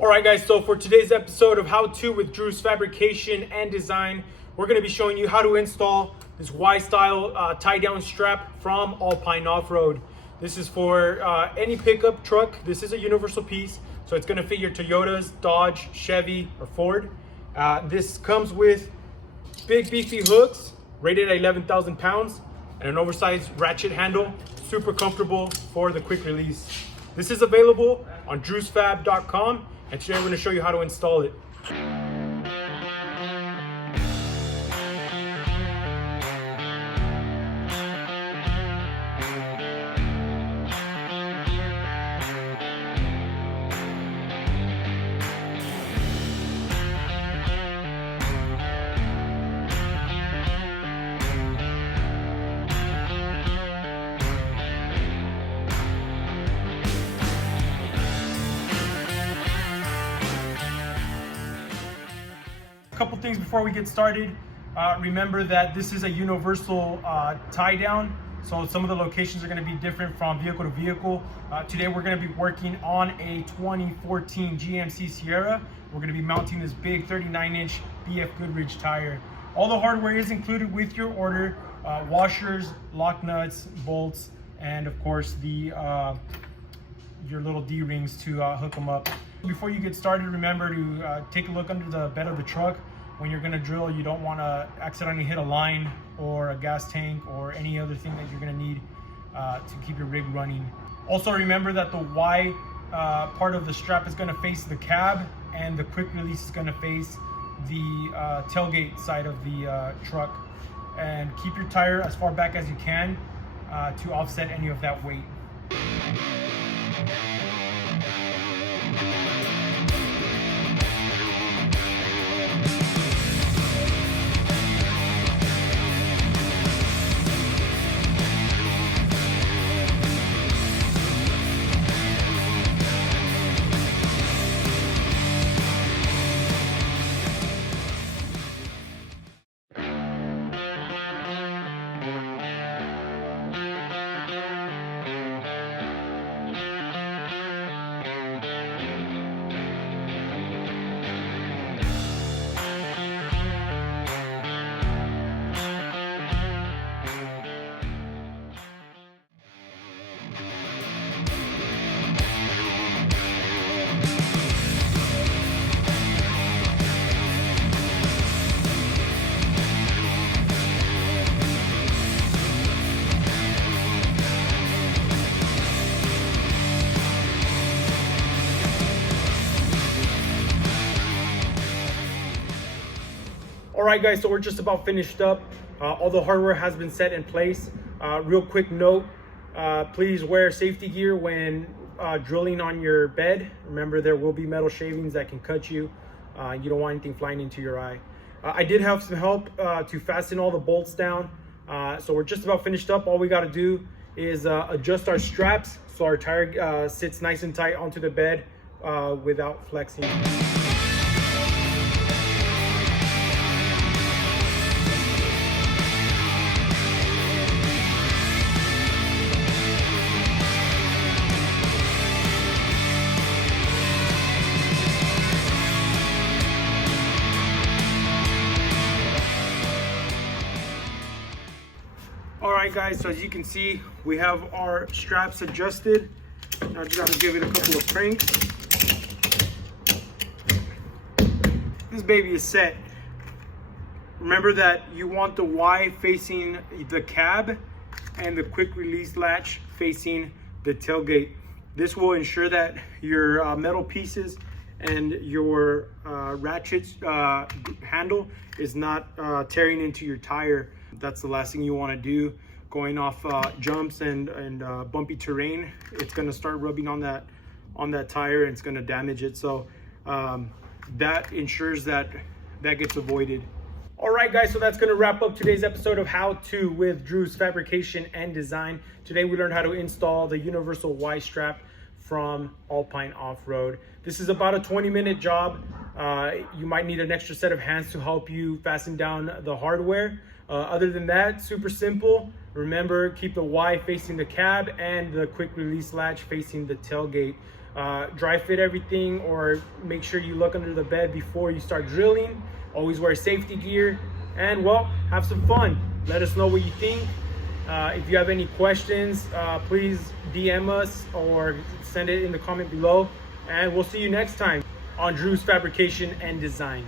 All right, guys, so for today's episode of How To with Drew's Fabrication and Design, we're going to be showing you how to install this Y-style tie-down strap from Alpine Off-Road. This is for any pickup truck. This is a universal piece, so it's going to fit your Toyotas, Dodge, Chevy, or Ford. This comes with big beefy hooks rated at 11,000 pounds and an oversized ratchet handle, super comfortable for the quick release. This is available on drewsfab.com, and today we're going to show you how to install it. A couple things before we get started. Remember that this is a universal tie down, so some of the locations are going to be different from vehicle to vehicle. Today we're going to be working on a 2014 GMC Sierra. We're going to be mounting this big 39-inch BF Goodrich tire. All the hardware is included with your order: washers, lock nuts, bolts, and of course the your little D-rings to hook them up. Before you get started, remember to take a look under the bed of the truck. When you're going to drill, you don't want to accidentally hit a line or a gas tank or any other thing that you're going to need to keep your rig running. Also remember that the Y part of the strap is going to face the cab, and the quick release is going to face the tailgate side of the truck. And keep your tire as far back as you can to offset any of that weight. All right, guys, so we're just about finished up. All the hardware has been set in place. Real quick note, please wear safety gear when drilling on your bed. Remember, there will be metal shavings that can cut you. You don't want anything flying into your eye. I did have some help to fasten all the bolts down. So we're just about finished up. All we got to do is adjust our straps so our tire sits nice and tight onto the bed without flexing. All right, guys, so as you can see, we have our straps adjusted. Now just gotta give it a couple of cranks. This baby is set. Remember that you want the Y facing the cab and the quick release latch facing the tailgate. This will ensure that your metal pieces and your ratchet handle is not tearing into your tire. That's the last thing you want to do going off jumps and bumpy terrain. It's going to start rubbing on that tire, and it's going to damage it. So that ensures that gets avoided. All right, guys, so that's going to wrap up today's episode of How To with Drew's Fabrication and Design. Today we learned how to install the universal Y strap from Alpine Off-Road. This is about a 20-minute job. You might need an extra set of hands to help you fasten down the hardware. Other than that, super simple. Remember, keep the Y facing the cab and the quick release latch facing the tailgate. dry fit everything, or make sure you look under the bed before you start drilling. Always wear safety gear, and well, have some fun. Let us know what you think. If you have any questions, please DM us or send it in the comment below, and we'll see you next time on Drew's Fabrication and Design.